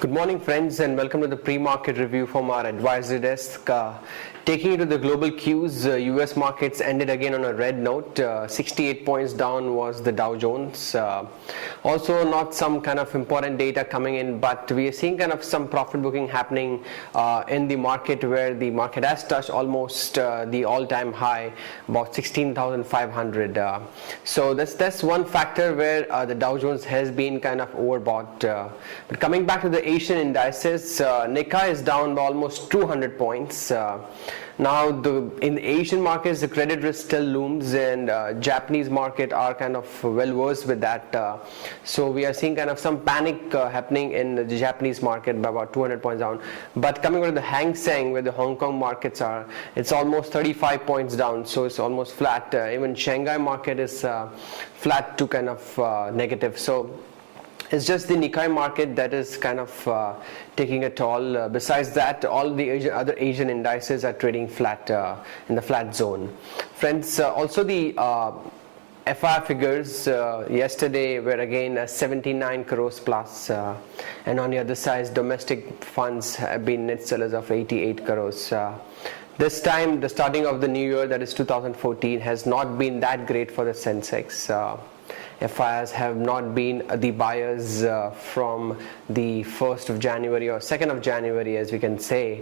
Good morning, friends, and welcome to the pre-market review from our advisory desk. Taking you to the global cues, US markets ended again on a red note. 68 points down was the Dow Jones. Also not some kind of important data coming in, but we are seeing kind of some profit booking happening in the market, where the market has touched almost the all-time high, about 16,500. So that's one factor where the Dow Jones has been kind of overbought. But coming back to the Asian indices, Nikkei is down by almost 200 points. Now, in the Asian markets, the credit risk still looms, and Japanese market are kind of well versed with that. So we are seeing kind of some panic happening in the Japanese market by about 200 points down. But coming over to the Hang Seng, where the Hong Kong markets are, it's almost 35 points down, so it's almost flat. Even Shanghai market is flat to kind of negative. So it's just the Nikkei market that is kind of taking a toll. Besides that, all the other Asian indices are trading flat in the flat zone. Friends, also the FI figures yesterday were again 79 crores plus, and on the other side, domestic funds have been net sellers of 88 crores. This time, the starting of the new year, that is 2014, has not been that great for the Sensex. FIs have not been the buyers from the 1st of January or 2nd of January, as we can say.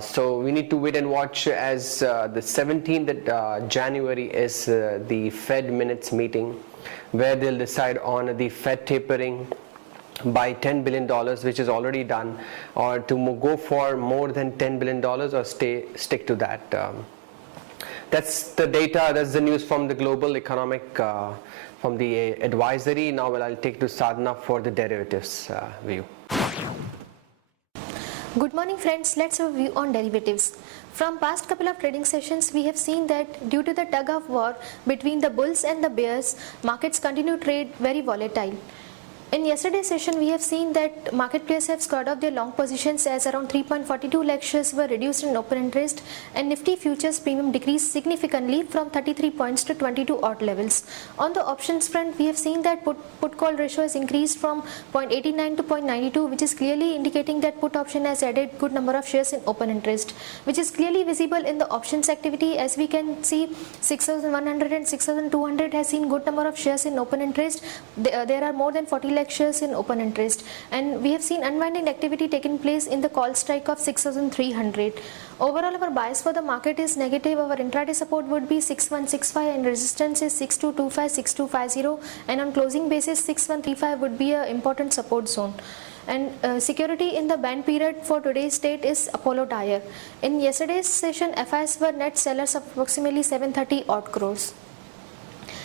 So we need to wait and watch, as the 17th of January is the Fed minutes meeting, where they'll decide on the Fed tapering by $10 billion, which is already done, or to go for more than $10 billion or stick to that. That's the data, that's the news from the global economic, from the advisory. Now I'll take to Sadhana for the derivatives view. Good morning, friends. Let's have a view on derivatives. From past couple of trading sessions, we have seen that due to the tug of war between the bulls and the bears, markets continue to trade very volatile. In yesterday's session, we have seen that market players have squared off their long positions, as around 3.42 lakh shares were reduced in open interest, and Nifty futures premium decreased significantly from 33 points to 22 odd levels. On the options front, we have seen that put call ratio has increased from 0.89 to 0.92, which is clearly indicating that put option has added good number of shares in open interest, which is clearly visible in the options activity. As we can see, 6,100 and 6,200 has seen good number of shares in open interest. There are more than 40 lakh shares in open interest, and we have seen unwinding activity taking place in the call strike of 6,300. Overall, our bias for the market is negative. Our intraday support would be 6165 and resistance is 6225, 6250, and on closing basis 6135 would be an important support zone. And security in the band period for today's date is Apollo Tyre. In yesterday's session, FIs were net sellers of approximately 730 odd crores.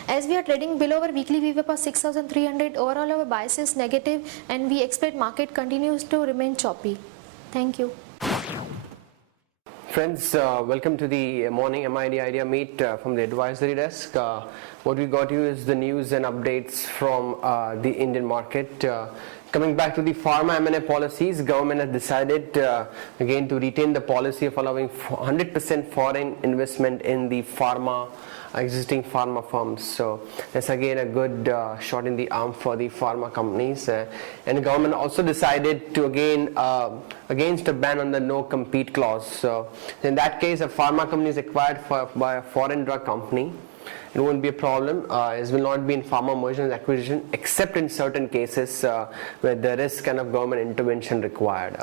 As we are trading below our weekly VWAP of 6,300, overall our bias is negative, and we expect market continues to remain choppy. Thank you. Friends, welcome to the morning MID Idea Meet from the advisory desk. What we got you is the news and updates from the Indian market. Coming back to the pharma M&A policies, government has decided again to retain the policy of allowing 100% foreign investment in the existing pharma firms. So that's again a good shot in the arm for the pharma companies. And the government also decided to against a ban on the no compete clause. So in that case, a pharma company is acquired by a foreign drug company, it won't be a problem. It will not be in pharma merger and acquisition, except in certain cases where there is kind of government intervention required.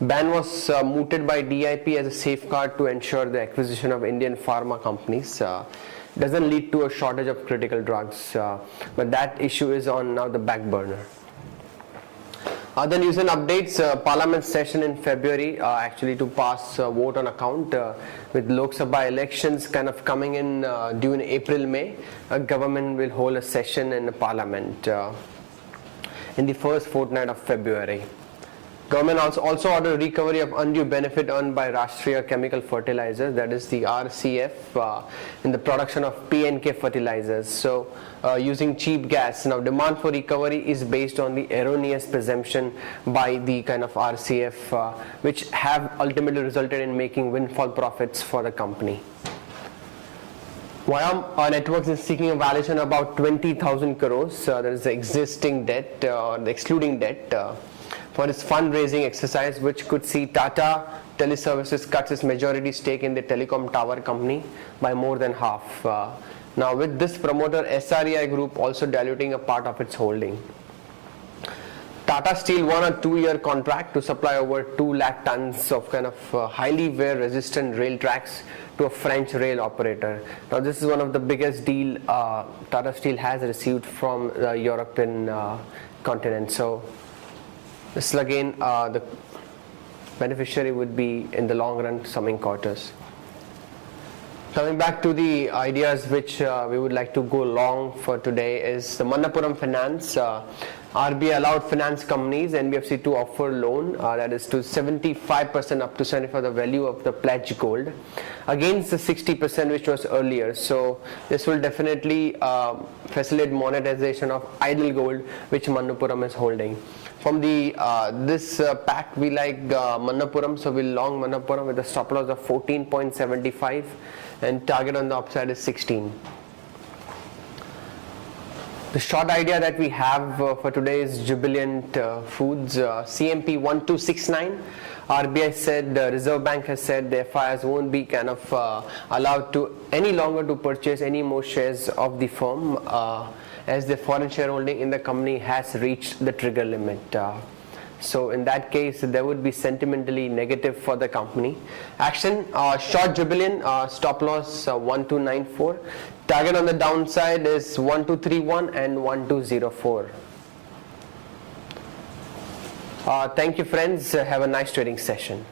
Ban was mooted by DIP as a safeguard to ensure the acquisition of Indian pharma companies doesn't lead to a shortage of critical drugs, but that issue is on now the back burner. Other news and updates, Parliament session in February, actually to pass vote on account with Lok Sabha elections kind of coming in due in April-May. Government will hold a session in the Parliament in the first fortnight of February. Government also ordered recovery of undue benefit earned by Rashtriya Chemical Fertilizers, that is the RCF, in the production of PNK fertilizers. So using cheap gas. Now demand for recovery is based on the erroneous presumption by the kind of RCF, which have ultimately resulted in making windfall profits for the company. Vyam Networks is seeking a valuation of about 20,000 crores. That is the existing debt, the excluding debt, for its fundraising exercise, which could see Tata Teleservices cuts its majority stake in the telecom tower company by more than half. Now, with this promoter, SREI Group also diluting a part of its holding. Tata Steel won a 2-year contract to supply over 2 lakh tons of kind of highly wear-resistant rail tracks to a French rail operator. Now, this is one of the biggest deal Tata Steel has received from the European continent. So, this is again the beneficiary would be in the long run coming quarters. Coming back to the ideas which we would like to go long for today is the Manappuram Finance. RBI allowed finance companies, NBFC, to offer loan that is to 75% up to 75% the value of the pledged gold against the 60% which was earlier. So this will definitely facilitate monetization of idle gold which Manappuram is holding. From the this pack we like Manappuram, so we'll long Manappuram with a stop loss of 14.75 and target on the upside is 16. The short idea that we have for today is Jubilant Foods, CMP 1269. RBI said, the Reserve Bank has said the FIs won't be kind of allowed to any longer to purchase any more shares of the firm as the foreign shareholding in the company has reached the trigger limit. So in that case, there would be sentimentally negative for the company. Action, short Jubilant, stop loss 1294. Target on the downside is 1231 and 1204. Thank you friends, have a nice trading session.